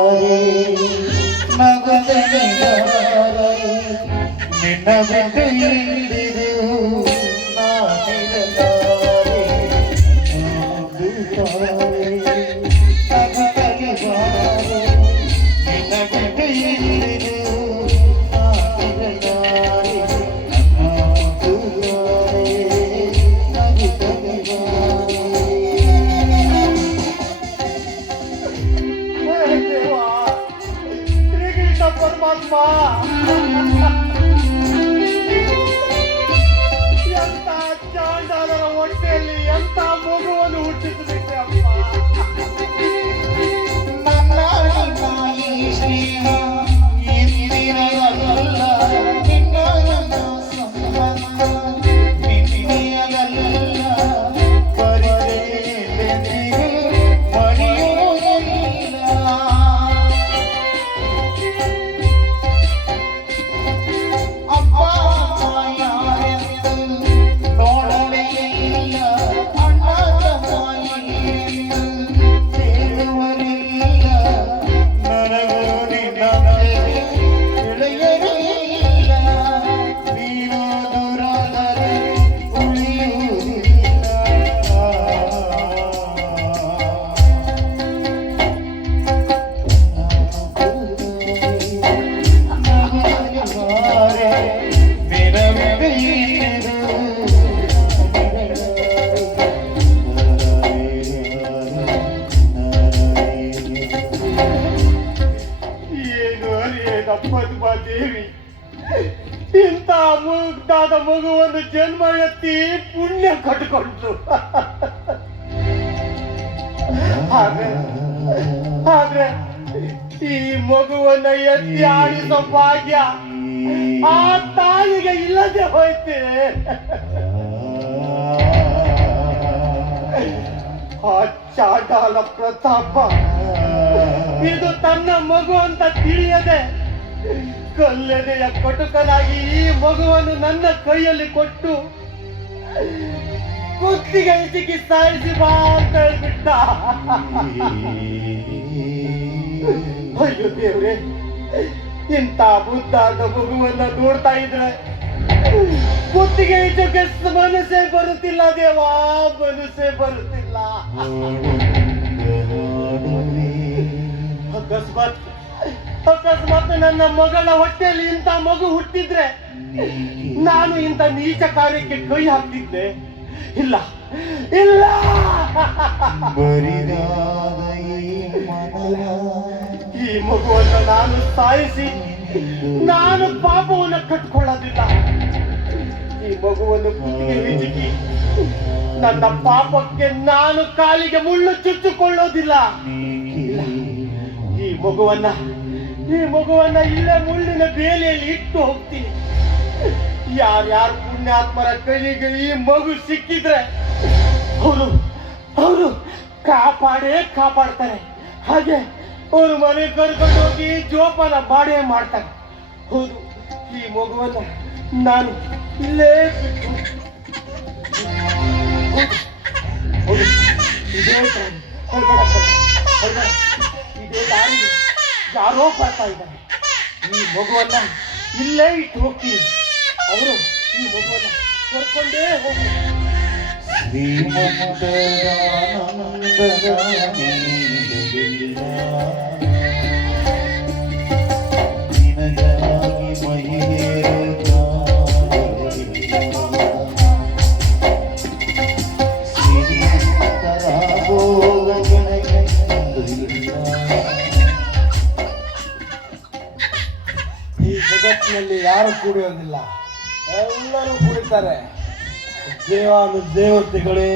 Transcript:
ನಿನ್ನ ಬಿಟ್ಟು ಪರಮಾತ್ಮ ಎಂತ ಚಾಂಡಾಲರ ಹೊಟ್ಟೆಯಲ್ಲಿ ಎಂತ ಮಗುವನ್ನು ಹುಟ್ಟಿಸಿಬಿಟ್ಟೆ ಅಪ್ಪ. ದೇವಿ ಇಂಥ ಮುಗ್ಧಾದ ಮಗುವನ್ನು ಜನ್ಮ ಎತ್ತಿ ಪುಣ್ಯ ಕಟ್ಕೊಂಡ್ರು. ಆದ್ರೆ ಈ ಮಗುವನ್ನ ಎತ್ತಿ ಆಡಿಸೋ ಭಾಗ್ಯ ಆ ತಾಯಿಗೆ ಇಲ್ಲದೆ ಹೋಯ್ತೆ. ಆ ಚಾಂಡಾಲ ಪ್ರತಾಪ ಇದು ತನ್ನ ಮಗು ಅಂತ ತಿಳಿಯದೆ ಕಲ್ಲೆದೆಯ ಕಟುಕನಾಗಿ ಈ ಮಗುವನ್ನು ನನ್ನ ಕೈಯಲ್ಲಿ ಕೊಟ್ಟು ಕುತ್ತಿಗೆ ಸಿಕ್ಕಿ ಸಾಯಿಸಿ ಬಾ ಅಂತ ಹೇಳ್ಬಿಟ್ಟ. ಅಯ್ಯೋ ದೇವ್ರೆ, ಇಂಥ ಬುದ್ಧಾದ ಮಗುವನ್ನ ನೋಡ್ತಾ ಇದ್ರೆ ಕುತ್ತಿಗೆ ಈಚಕ್ಕೆ ಮನಸ್ಸೇ ಬರುತ್ತಿಲ್ಲ ದೇವಾ, ಮನಸ್ಸೇ ಬರುತ್ತಿಲ್ಲ. ಅಕಸ್ಮಾತ್ ನನ್ನ ಮಗಳ ಹೊಟ್ಟೆಯಲ್ಲಿ ಇಂಥ ಮಗು ಹುಟ್ಟಿದ್ರೆ ನಾನು ಇಂಥ ನೀಚ ಕಾರ್ಯಕ್ಕೆ ಕೈ ಹಾಕ್ತಿದ್ದೆ. ಇಲ್ಲ ಇಲ್ಲ, ಈ ಮಗುವನ್ನ ನಾನು ಸಾಯಿಸಿ ನಾನು ಪಾಪವನ್ನು ಕಟ್ಕೊಳ್ಳೋದಿಲ್ಲ. ಈ ಮಗುವನ್ನು ಕುತ್ತಿಗೆ ಹಿಚಕಿ ನನ್ನ ಪಾಪಕ್ಕೆ ನಾನು ಕಾಲಿಗೆ ಮುಳ್ಳು ಚುಚ್ಚಿಕೊಳ್ಳೋದಿಲ್ಲ. ಈ ಮಗುವನ್ನ ಇಲ್ಲೇ ಮುಳ್ಳಿನ ಬೇಲಿಯಲ್ಲಿ ಇಟ್ಟು ಹೋಗ್ತೀನಿ. ಯಾರ್ಯಾರು ಪುಣ್ಯಾತ್ಮರ ಕೈಗೆ ಈ ಮಗು ಸಿಕ್ಕಿದ್ರೆ ಅವರು ಕಾಪಾಡ್ತಾರೆ. ಹಾಗೆ ಅವರು ಮನೆ ಕರ್ಕೊಂಡು ಹೋಗಿ ಜೋಪಾನ ಮಾಡೇ ಮಾಡ್ತಾರೆ. ಹೌದು, ಈ ಮಗುವನ್ನ ನಾನು ಇಲ್ಲೇ ಬಿಟ್ಟು ಇದೇ ದಾರಿ ಯಾರೋ ಬರ್ತಾ ಇದ್ದಾರೆ. ಈ ಮಗುವನ್ನ ಇಲ್ಲೇ ಇಟ್ಟು ಹೋಗ್ತೀನಿ. ಅವರು ಈ ಮಗುವನ್ನ ಕರ್ಕೊಂಡೇ ಹೋಗಿ ಜಗತ್ತಿನಲ್ಲಿ ಯಾರು ಕುಡಿಯೋದಿಲ್ಲ, ಎಲ್ಲರೂ ಕುಡಿತಾರೆ. ದೇವಾನು ದೇವತೆಗಳೇ